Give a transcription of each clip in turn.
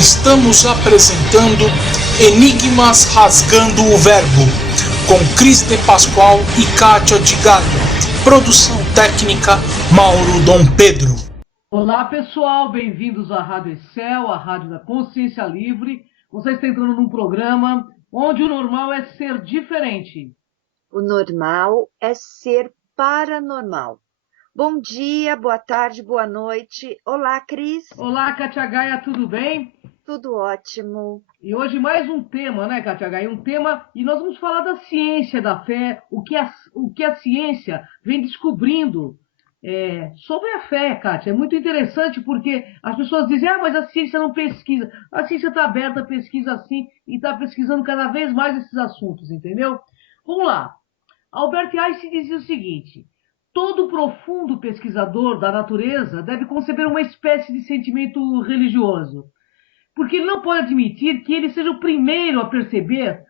Estamos apresentando Enigmas Rasgando o Verbo, com Cris de Pascoal e Kátia de Galho. Produção técnica, Mauro Dom Pedro. Olá pessoal, bem-vindos à Rádio Excel, a Rádio da Consciência Livre. Vocês estão entrando num programa onde o normal é ser diferente. O normal é ser paranormal. Bom dia, boa tarde, boa noite. Olá, Cris. Olá, Kátia Gaia, tudo bem? Tudo ótimo. E hoje mais um tema, né, Kátia Gaia? Um tema, e nós vamos falar da ciência da fé, o que a ciência vem descobrindo sobre a fé, Kátia. É muito interessante porque as pessoas dizem, mas a ciência não pesquisa. A ciência está aberta, pesquisa sim, e está pesquisando cada vez mais esses assuntos, entendeu? Vamos lá. Albert Einstein dizia o seguinte: todo profundo pesquisador da natureza deve conceber uma espécie de sentimento religioso, porque ele não pode admitir que ele seja o primeiro a perceber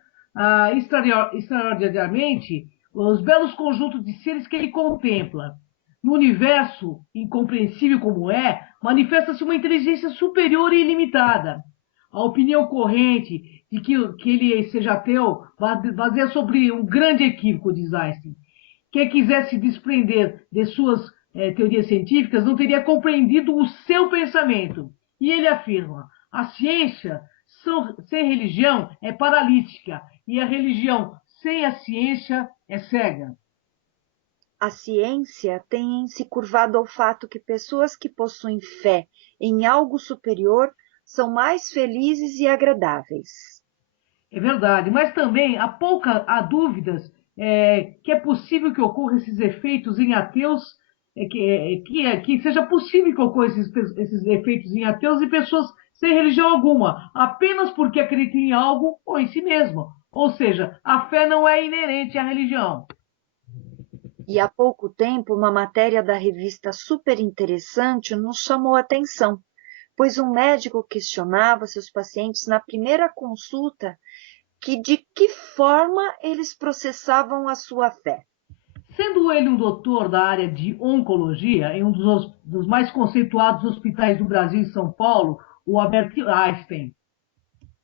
extraordinariamente os belos conjuntos de seres que ele contempla. No universo incompreensível como manifesta-se uma inteligência superior e ilimitada. A opinião corrente de que ele seja ateu baseia sobre um grande equívoco, diz Einstein. Quem quisesse desprender de suas teorias científicas não teria compreendido o seu pensamento. E ele afirma: a ciência sem religião é paralítica e a religião sem a ciência é cega. A ciência tem se curvado ao fato que pessoas que possuem fé em algo superior são mais felizes e agradáveis. É verdade, mas também há dúvidas que é possível que ocorram esses efeitos em ateus, que seja possível que ocorram esses efeitos em ateus e pessoas sem religião alguma, apenas porque acreditam em algo ou em si mesmo. Ou seja, a fé não é inerente à religião. E há pouco tempo, uma matéria da revista Super Interessante nos chamou a atenção, pois um médico questionava seus pacientes na primeira consulta de que forma eles processavam a sua fé. Sendo ele um doutor da área de oncologia, em um dos mais conceituados hospitais do Brasil e São Paulo, o Albert Einstein.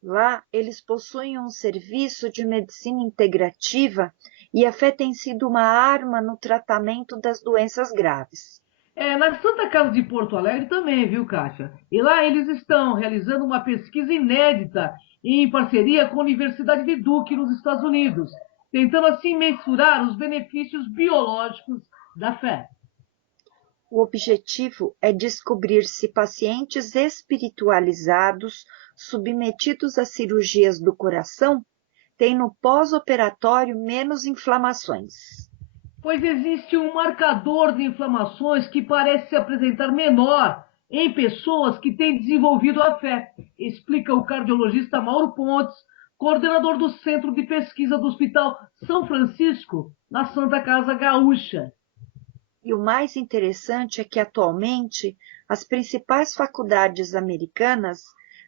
Lá, eles possuem um serviço de medicina integrativa e a fé tem sido uma arma no tratamento das doenças graves. Na Santa Casa de Porto Alegre também, viu, Kátia? E lá eles estão realizando uma pesquisa inédita em parceria com a Universidade de Duke, nos Estados Unidos, tentando assim mensurar os benefícios biológicos da fé. O objetivo é descobrir se pacientes espiritualizados, submetidos a cirurgias do coração, têm no pós-operatório menos inflamações. Pois existe um marcador de inflamações que parece se apresentar menor em pessoas que têm desenvolvido a fé, explica o cardiologista Mauro Pontes, coordenador do Centro de Pesquisa do Hospital São Francisco, na Santa Casa Gaúcha. E o mais interessante é que, atualmente, as principais faculdades americanas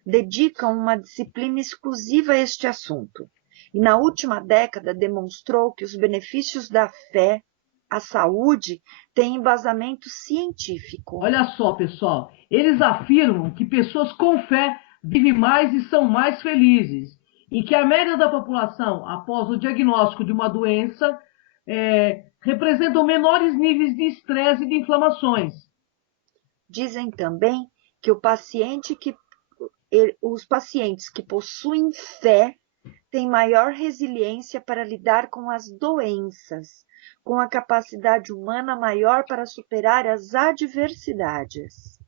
dedicam uma disciplina exclusiva a este assunto. E na última década demonstrou que os benefícios da fé à saúde têm embasamento científico. Olha só, pessoal, eles afirmam que pessoas com fé vivem mais e são mais felizes, e que a média da população, após o diagnóstico de uma doença, representam menores níveis de estresse e de inflamações. Dizem também que os pacientes que possuem fé têm maior resiliência para lidar com as doenças, com a capacidade humana maior para superar as adversidades.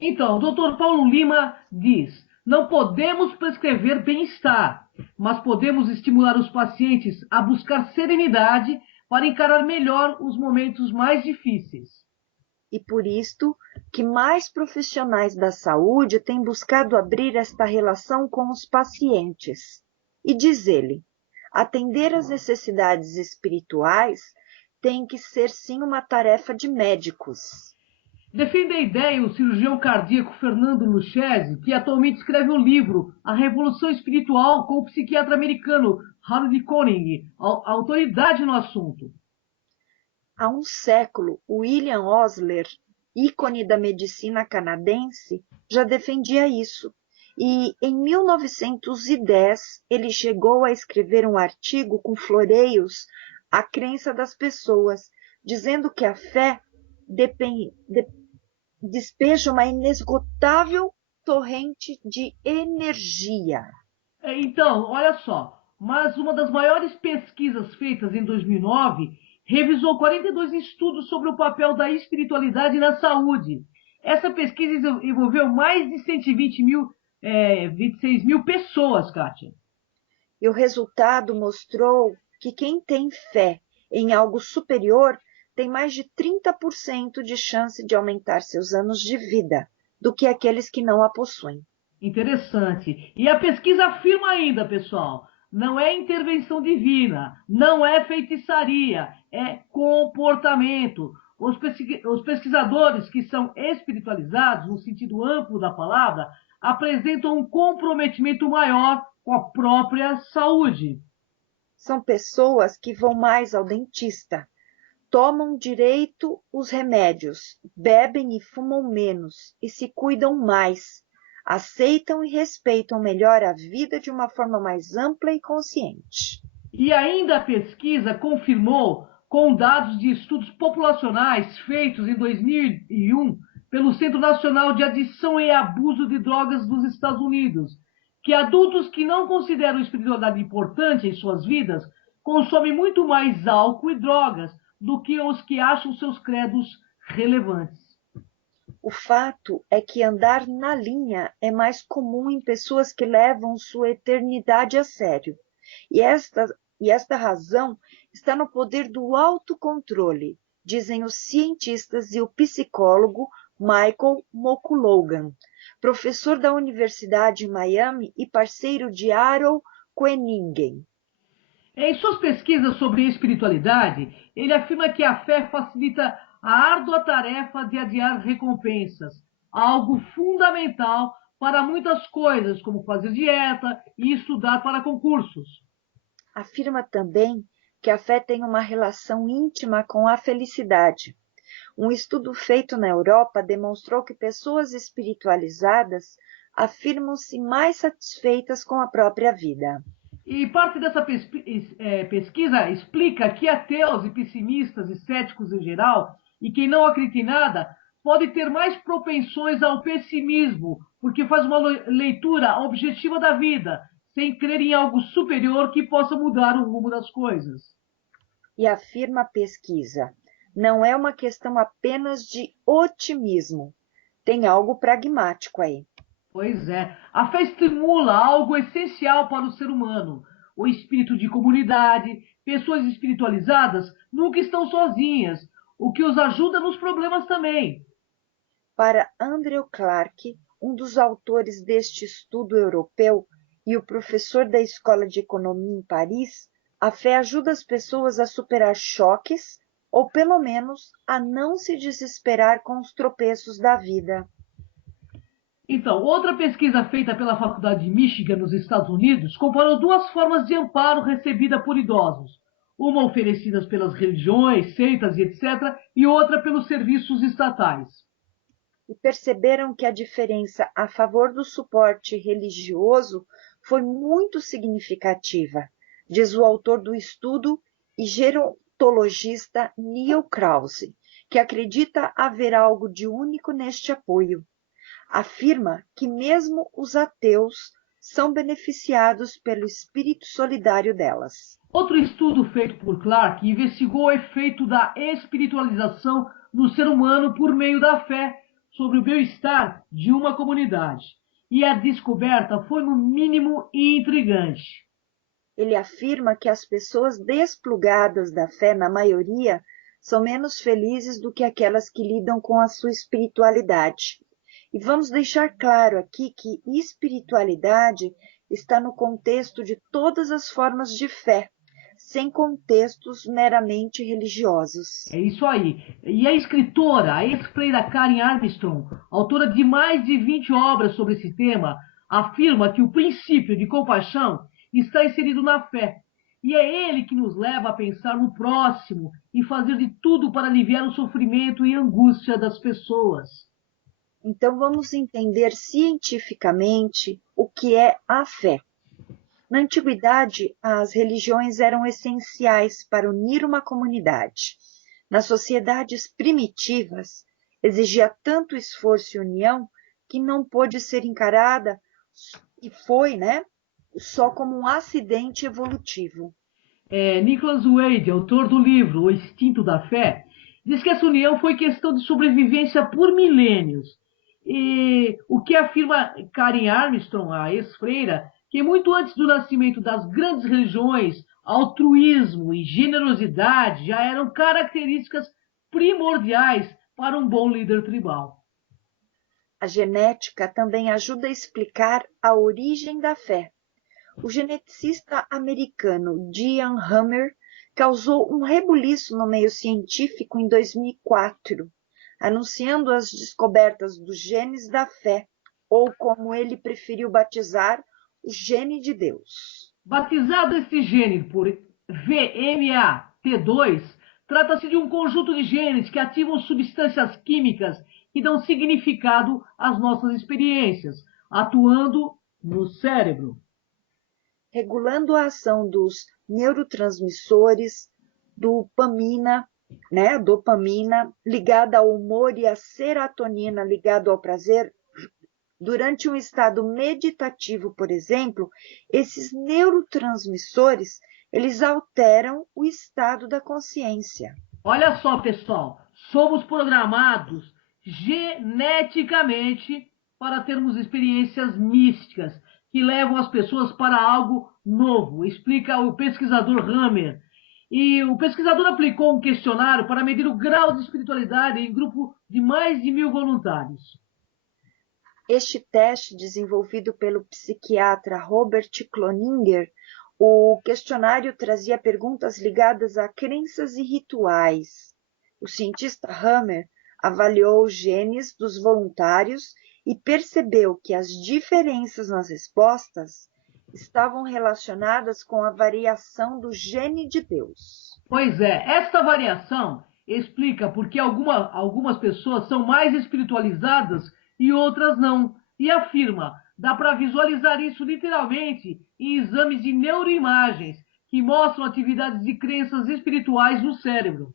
Então, o Dr. Paulo Lima diz: não podemos prescrever bem-estar, mas podemos estimular os pacientes a buscar serenidade para encarar melhor os momentos mais difíceis. E por isto que mais profissionais da saúde têm buscado abrir esta relação com os pacientes. E diz ele, atender às necessidades espirituais tem que ser sim uma tarefa de médicos. Defende a ideia o cirurgião cardíaco Fernando Lucchesi, que atualmente escreve um livro, A Revolução Espiritual, com o psiquiatra americano Harold Koenig, autoridade no assunto. Há um século, William Osler, ícone da medicina canadense, já defendia isso. E em 1910 ele chegou a escrever um artigo com floreios à crença das pessoas, dizendo que a fé despeja uma inesgotável torrente de energia. Então, olha só, mas uma das maiores pesquisas feitas em 2009 revisou 42 estudos sobre o papel da espiritualidade na saúde. Essa pesquisa envolveu mais de 26 mil pessoas, Kátia. E o resultado mostrou que quem tem fé em algo superior tem mais de 30% de chance de aumentar seus anos de vida do que aqueles que não a possuem. Interessante. E a pesquisa afirma ainda, pessoal, não é intervenção divina, não é feitiçaria, é comportamento. Os pesquisadores que são espiritualizados, no sentido amplo da palavra, apresentam um comprometimento maior com a própria saúde. São pessoas que vão mais ao dentista, tomam direito os remédios, bebem e fumam menos e se cuidam mais, aceitam e respeitam melhor a vida de uma forma mais ampla e consciente. E ainda a pesquisa confirmou, com dados de estudos populacionais feitos em 2001 pelo Centro Nacional de Adição e Abuso de Drogas dos Estados Unidos, que adultos que não consideram a espiritualidade importante em suas vidas consomem muito mais álcool e drogas do que os que acham seus credos relevantes. O fato é que andar na linha é mais comum em pessoas que levam sua eternidade a sério. E esta razão está no poder do autocontrole, dizem os cientistas e o psicólogo Michael McLoughlin, professor da Universidade de Miami e parceiro de Aaron Koenig. Em suas pesquisas sobre espiritualidade, ele afirma que a fé facilita a árdua tarefa de adiar recompensas, algo fundamental para muitas coisas, como fazer dieta e estudar para concursos. Afirma também que a fé tem uma relação íntima com a felicidade. Um estudo feito na Europa demonstrou que pessoas espiritualizadas afirmam-se mais satisfeitas com a própria vida. E parte dessa pesquisa explica que ateus e pessimistas e céticos em geral, e quem não acredita em nada, pode ter mais propensões ao pessimismo, porque faz uma leitura objetiva da vida, sem crer em algo superior que possa mudar o rumo das coisas. E afirma a pesquisa, não é uma questão apenas de otimismo, tem algo pragmático aí. Pois é, a fé estimula algo essencial para o ser humano, o espírito de comunidade. Pessoas espiritualizadas nunca estão sozinhas, o que os ajuda nos problemas também. Para Andrew Clark, um dos autores deste estudo europeu e o professor da Escola de Economia em Paris, a fé ajuda as pessoas a superar choques ou, pelo menos, a não se desesperar com os tropeços da vida. Então, outra pesquisa feita pela Faculdade de Michigan, nos Estados Unidos, comparou duas formas de amparo recebida por idosos. Uma oferecida pelas religiões, seitas e etc., e outra pelos serviços estatais. E perceberam que a diferença a favor do suporte religioso foi muito significativa, diz o autor do estudo e gerontologista Neil Krause, que acredita haver algo de único neste apoio. Afirma que mesmo os ateus são beneficiados pelo espírito solidário delas. Outro estudo feito por Clark investigou o efeito da espiritualização no ser humano por meio da fé sobre o bem-estar de uma comunidade. E a descoberta foi, no mínimo, intrigante. Ele afirma que as pessoas desplugadas da fé, na maioria, são menos felizes do que aquelas que lidam com a sua espiritualidade. E vamos deixar claro aqui que espiritualidade está no contexto de todas as formas de fé, sem contextos meramente religiosos. É isso aí. E a escritora, a ex-freira Karen Armstrong, autora de mais de 20 obras sobre esse tema, afirma que o princípio de compaixão está inserido na fé. E é ele que nos leva a pensar no próximo e fazer de tudo para aliviar o sofrimento e angústia das pessoas. Então vamos entender cientificamente que é a fé. Na antiguidade, as religiões eram essenciais para unir uma comunidade. Nas sociedades primitivas, exigia tanto esforço e união que não pôde ser encarada e foi, só como um acidente evolutivo. Nicholas Wade, autor do livro O Instinto da Fé, diz que essa união foi questão de sobrevivência por milênios. E o que afirma Karen Armstrong, a ex-freira, que muito antes do nascimento das grandes religiões, altruísmo e generosidade já eram características primordiais para um bom líder tribal. A genética também ajuda a explicar a origem da fé. O geneticista americano Ian Hammer causou um rebuliço no meio científico em 2004, anunciando as descobertas dos genes da fé, ou como ele preferiu batizar, o gene de Deus. Batizado este gene por VMAT2, trata-se de um conjunto de genes que ativam substâncias químicas que dão significado às nossas experiências, atuando no cérebro, regulando a ação dos neurotransmissores, dopamina, ligada ao humor, e a serotonina ligada ao prazer. Durante um estado meditativo, por exemplo, esses neurotransmissores, eles alteram o estado da consciência. Olha só, pessoal, somos programados geneticamente para termos experiências místicas que levam as pessoas para algo novo, explica o pesquisador Hammer. E o pesquisador aplicou um questionário para medir o grau de espiritualidade em grupo de mais de 1.000 voluntários. Este teste, desenvolvido pelo psiquiatra Robert Cloninger, o questionário trazia perguntas ligadas a crenças e rituais. O cientista Hammer avaliou os genes dos voluntários e percebeu que as diferenças nas respostas estavam relacionadas com a variação do gene de Deus. Pois é, esta variação explica por que algumas pessoas são mais espiritualizadas e outras não. E afirma, dá para visualizar isso literalmente em exames de neuroimagens que mostram atividades de crenças espirituais no cérebro.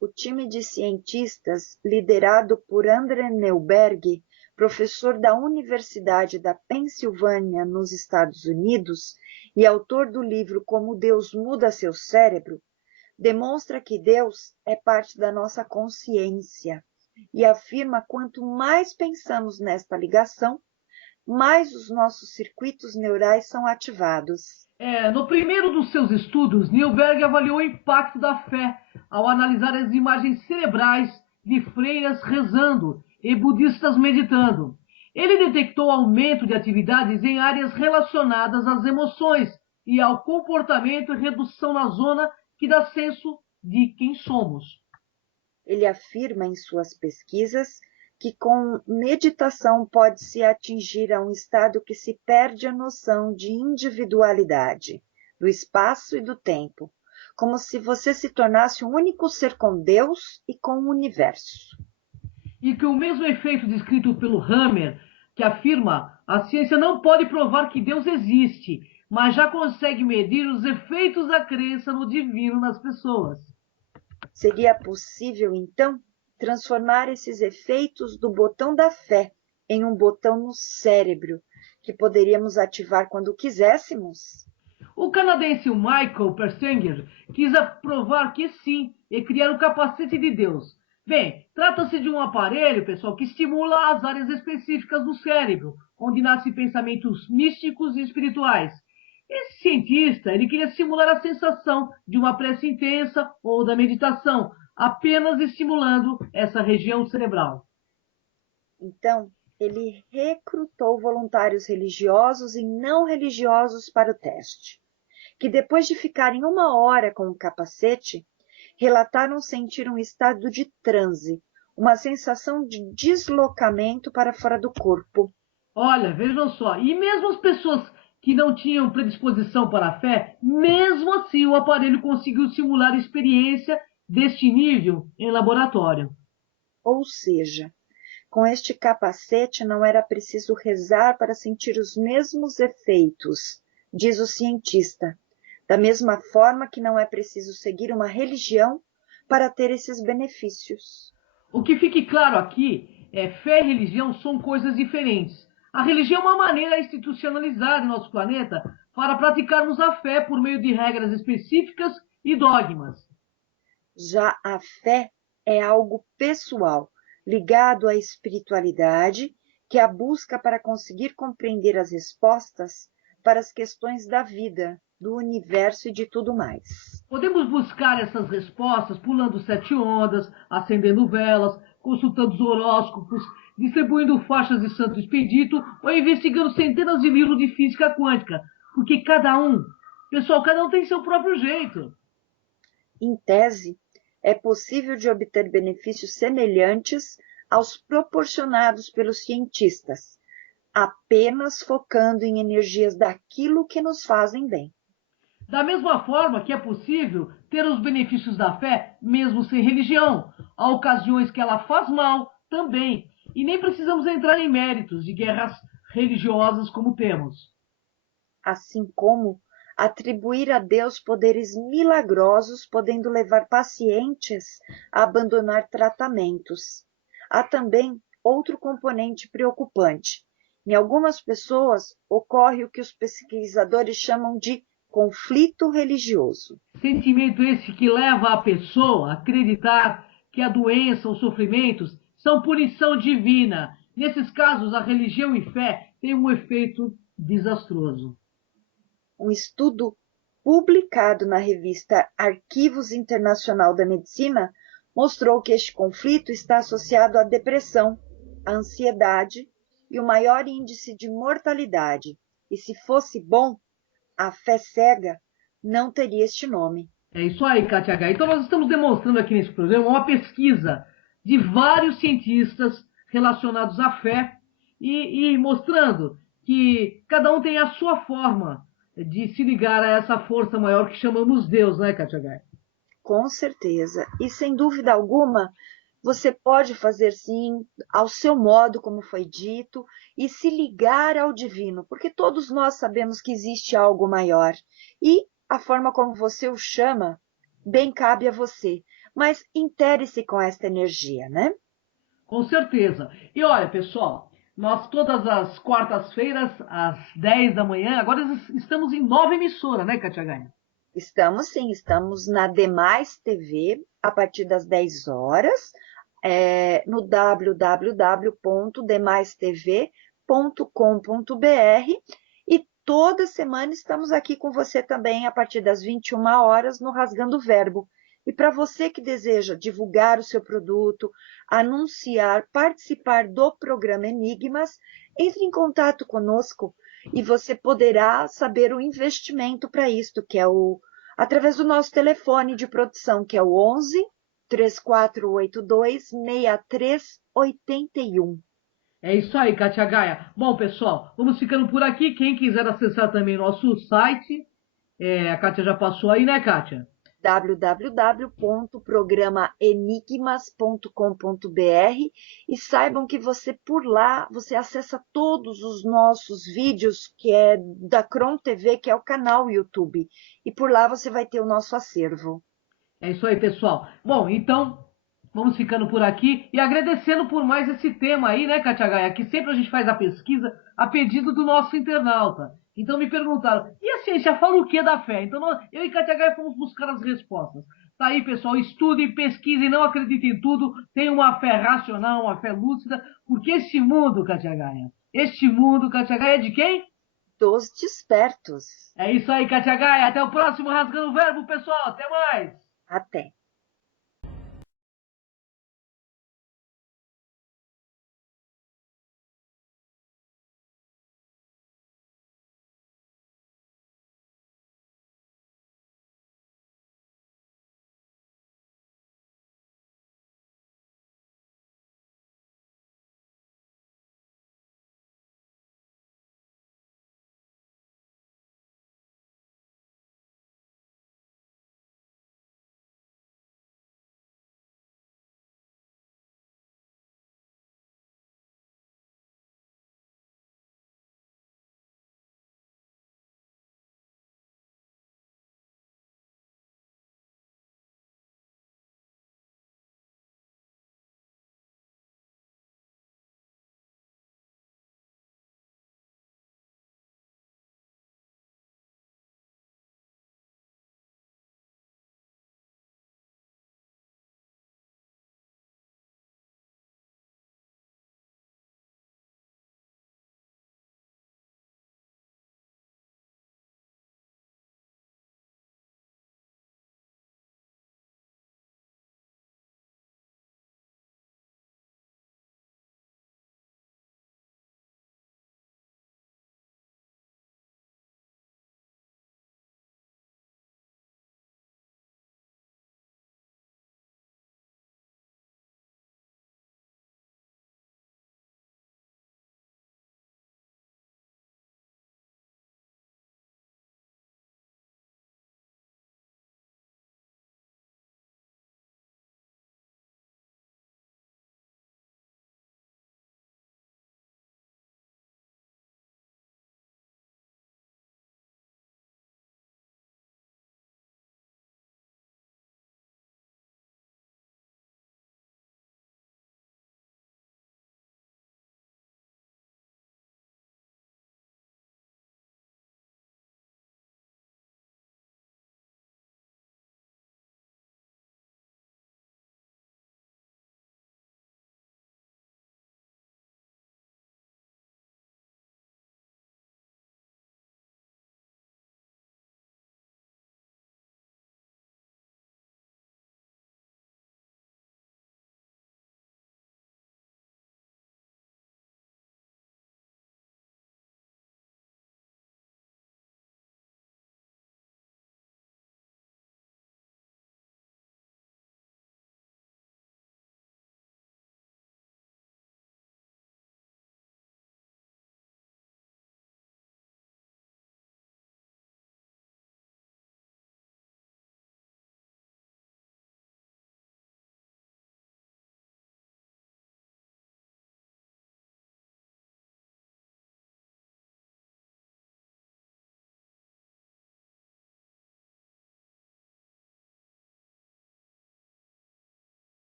O time de cientistas, liderado por André Neuberg, professor da Universidade da Pensilvânia, nos Estados Unidos, e autor do livro Como Deus Muda Seu Cérebro, demonstra que Deus é parte da nossa consciência e afirma quanto mais pensamos nesta ligação, mais os nossos circuitos neurais são ativados. No primeiro dos seus estudos, Neuberg avaliou o impacto da fé ao analisar as imagens cerebrais de freiras rezando e budistas meditando. Ele detectou aumento de atividades em áreas relacionadas às emoções e ao comportamento e redução na zona que dá senso de quem somos. Ele afirma em suas pesquisas que com meditação pode-se atingir a um estado que se perde a noção de individualidade, do espaço e do tempo, como se você se tornasse um único ser com Deus e com o universo. E que o mesmo efeito descrito pelo Hammer, que afirma a ciência não pode provar que Deus existe, mas já consegue medir os efeitos da crença no divino nas pessoas. Seria possível, então, transformar esses efeitos do botão da fé em um botão no cérebro, que poderíamos ativar quando quiséssemos? O canadense Michael Persinger quis provar que sim e criar o capacete de Deus. Bem, trata-se de um aparelho, pessoal, que estimula as áreas específicas do cérebro, onde nascem pensamentos místicos e espirituais. Esse cientista, ele queria simular a sensação de uma prece intensa ou da meditação, apenas estimulando essa região cerebral. Então, ele recrutou voluntários religiosos e não religiosos para o teste, que depois de ficarem 1 hora com o capacete, relataram sentir um estado de transe, uma sensação de deslocamento para fora do corpo. Olha, vejam só, e mesmo as pessoas que não tinham predisposição para a fé, mesmo assim o aparelho conseguiu simular experiência deste nível em laboratório. Ou seja, Com este capacete não era preciso rezar para sentir os mesmos efeitos, diz o cientista, da mesma forma que não é preciso seguir uma religião para ter esses benefícios. O que fique claro aqui é fé e religião são coisas diferentes. A religião é uma maneira institucionalizada em nosso planeta para praticarmos a fé por meio de regras específicas e dogmas. Já a fé é algo pessoal, ligado à espiritualidade, que é a busca para conseguir compreender as respostas para as questões da vida, do universo e de tudo mais. Podemos buscar essas respostas pulando 7 ondas, acendendo velas, consultando os horóscopos, distribuindo faixas de Santo Expedito ou investigando centenas de livros de física quântica, porque cada um tem seu próprio jeito. Em tese, é possível de obter benefícios semelhantes aos proporcionados pelos cientistas, apenas focando em energias daquilo que nos fazem bem. Da mesma forma que é possível ter os benefícios da fé mesmo sem religião. Há ocasiões que ela faz mal também. E nem precisamos entrar em méritos de guerras religiosas como temos. Assim como atribuir a Deus poderes milagrosos, podendo levar pacientes a abandonar tratamentos. Há também outro componente preocupante. Em algumas pessoas ocorre o que os pesquisadores chamam de conflito religioso. Sentimento esse que leva a pessoa a acreditar que a doença ou sofrimentos são punição divina. Nesses casos, a religião e fé têm um efeito desastroso. Um estudo publicado na revista Arquivos Internacional da Medicina mostrou que este conflito está associado à depressão, à ansiedade e o maior índice de mortalidade. E se fosse bom, a fé cega não teria este nome. É isso aí, Kátia H. Então nós estamos demonstrando aqui nesse programa uma pesquisa de vários cientistas relacionados à fé e mostrando que cada um tem a sua forma de se ligar a essa força maior que chamamos Deus, né, Kátia H? Com certeza. E sem dúvida alguma, você pode fazer sim, ao seu modo, como foi dito, e se ligar ao divino, porque todos nós sabemos que existe algo maior. E a forma como você o chama, bem cabe a você. Mas intere-se com esta energia, né? Com certeza. E olha, pessoal, nós todas as quartas-feiras, às 10 da manhã, agora estamos em 9 emissoras, né, Kátia H? Estamos sim, estamos na Demais TV, a partir das 10 horas, no www.demaistv.com.br e toda semana estamos aqui com você também a partir das 21 horas no Rasgando o Verbo. E para você que deseja divulgar o seu produto, anunciar, participar do programa Enigmas, entre em contato conosco e você poderá saber o investimento para isto, que é através do nosso telefone de produção, que é o 11 3482 6381. É isso aí, Kátia Gaia. Bom, pessoal, vamos ficando por aqui. Quem quiser acessar também nosso site, a Kátia já passou aí, né, Kátia? www.programaenigmas.com.br e saibam que você por lá, você acessa todos os nossos vídeos que é da Cron TV, que é o canal YouTube, e por lá você vai ter o nosso acervo. É isso aí, pessoal. Bom, então vamos ficando por aqui e agradecendo por mais esse tema aí, né, Kátia Gaia, que sempre a gente faz a pesquisa a pedido do nosso internauta. Então me perguntaram, e a ciência fala o que da fé? Então eu e Kátia Gaia fomos buscar as respostas. Tá aí, pessoal, estudem, pesquisem, não acreditem em tudo, tenham uma fé racional, uma fé lúcida, porque este mundo, Kátia Gaia, é de quem? Dos despertos. É isso aí, Kátia Gaia. Até o próximo Rasgando o Verbo, pessoal. Até mais. Até.